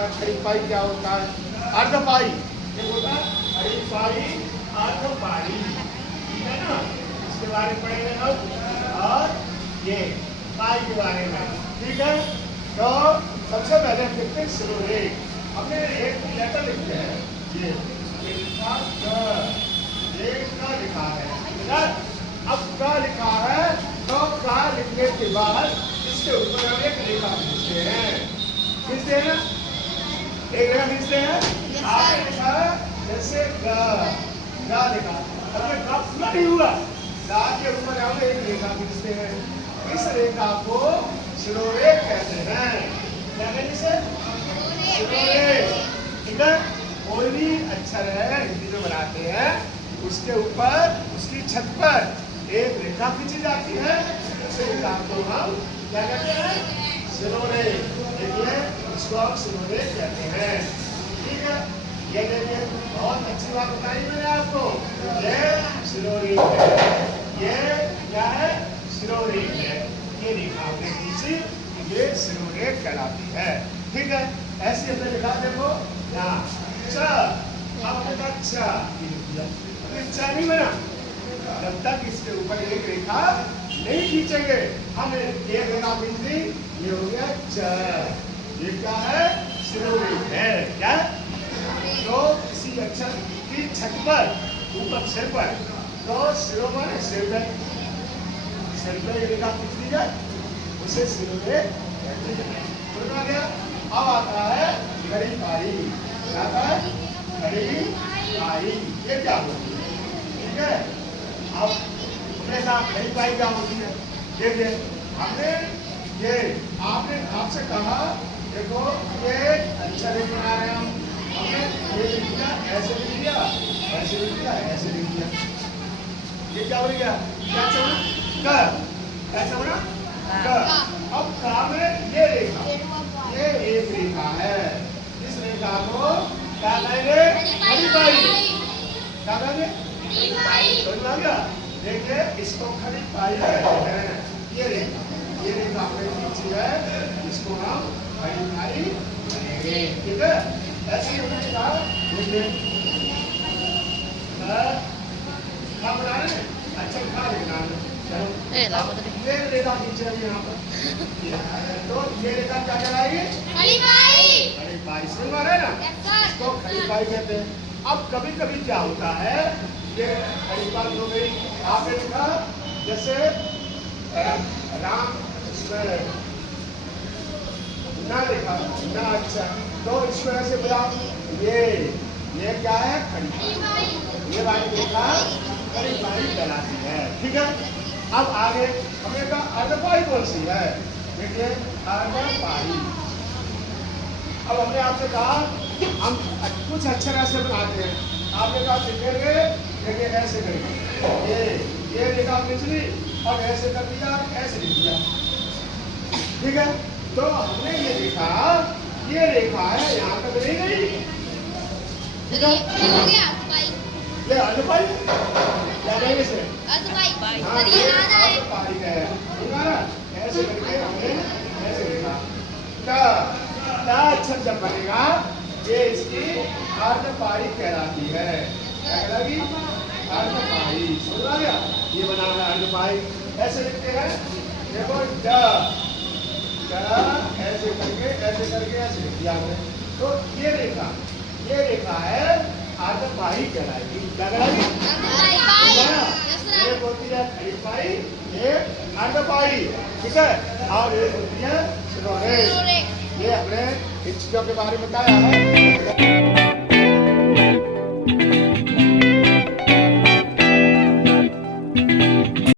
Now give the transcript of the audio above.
है खड़ी पाई क्या होता है, अर्धपाई। ये होता है खड़ी पाई अर्धपाई, ठीक है ना। इसके बारे में पढ़ेंगे हम, और ये पाई के बारे में, ठीक है। तो सबसे पहले देखते हैं शिरोरेख। हमने एक लेटर लिखते हैं, ये लिखा है, अब का लिखा है, तो का लिखने के बाद इसके ऊपर हम एक रेखा खींचते हैं, खींचते हैं, एक रेखा खींचते हैं। आगे लिखा है जैसे गा लिखा, अब ये गा पूरा नहीं हुआ, गा के ऊपर हम एक रेखा खींचते हैं। इस रेखा को शिरोरेख कहते हैं। क्या कहते हैं? शिरोरेख, ठीक है। कोई भी अक्षर है हिंदी में बनाते हैं, उसके ऊपर उसकी छत पर एक रेखा खींची जाती है, उस रेखा को हम क्या कहते हैं? शिरोरेख। देखिए इसको हम शिरोरेख कहते हैं, ठीक है। ये देखिए बहुत अच्छी बात बताई मैंने आपको, ये शिरोरेख है, ये क्या है? शिरोरेख है। ये रेखा हमने खींची, ये शिरोरेख कहलाती है, ठीक है। ऐसे हमने लिखा, देखो यहाँ नहीं बना, जब तक इसके ऊपर एक रेखा नहीं खींचेंगे। हम एक रेखा खींची, ये हो गया च, ये क्या है? शिरोरेख है। क्या? तो किसी अक्षर की छत पर ऊपर सिर पर, तो शिरोमणि सिर पे, सिर पे ये रेखा खींच ली जाए, उसे शिरोरेख कहते हैं। समझ गया? अब आता है खड़ी पाई। क्या आता है? खड़ी पाई। ये क्या होती है? ठीक है। अब हमेशा खड़ी पाई क्या होती है? देखिए हमने ये आपने आपसे कहा, देखो ये अच्छा लिख बना रहे हैं हम, हमने ये लिख दिया, ऐसे लिख दिया, ऐसे लिख दिया, ऐसे लिख दिया। ये क्या हो गया? क्या चलना? ऐसा बना क। अब का में ये रेखा, ये एक रेखा है, इस रेखा को क्या कहेंगे? खड़ी पाई। क्या कहेंगे? समझ आ गया? देखिए इसको खड़ी पाई कहते हैं। ये रेखा हमने खींची है, इसको हम खड़ी पाई कहेंगे, ठीक है। ऐसे ही हमने कहा, देखिए खा बना रहे हैं, अच्छा खा लिखना है, ये रेखा खींचे अभी यहाँ पर, तो ये रेखा क्या कहलाएगी? खड़ी पाई। खड़ी पाई समझ में आ रहा है ना, इसको खड़ी पाई कहते हैं। अब कभी कभी क्या होता है, ये खड़ी पाई हो गई, आपने लिखा जैसे राम इसमें ना लिखा ना, अच्छा तो इसको ऐसे बोला, ये क्या है? खड़ी पाई। ये वाली रेखा खड़ी पाई कहलाती है, ठीक है। अब आगे हमने कहा अर्धपाई कौन सी है? देखिए अर्धपाई। अब हमने आपसे कहा हम कुछ अक्षर ऐसे बनाते हैं, आपने कहा सीखेंगे, देखिए ऐसे करेंगे, ये रेखा खींच ली और ऐसे कर दिया, ऐसे लिख दिया, ठीक है। तो हमने ये देखा, ये रेखा है यहाँ तक नहीं गई, ठीक है। ये अर्धपाई क्या कहेंगे इसे? अर्धपाई। हाँ ये अर्धपाई है, ऐसे करके हमने ऐसे लिखा। ता अक्षर जब बनेगा, ये इसकी अर्धपाई कहलाती है। क्या कहलाएगी? अर्धपाई। समझ आ गया? ये बना है अर्धपाई। ऐसे लिखते हैं, देखो ऐसे करके ऐसे लिख दिया हमने, तो ये रेखा है अर्धपाई कहलाएगी। क्या कहलाएगी? एक होती है खड़ी पाई, एक अर्धपाई, ठीक है। और एक होती है शिरोरेख। ये हमने इन चीजों के बारे में बताया है।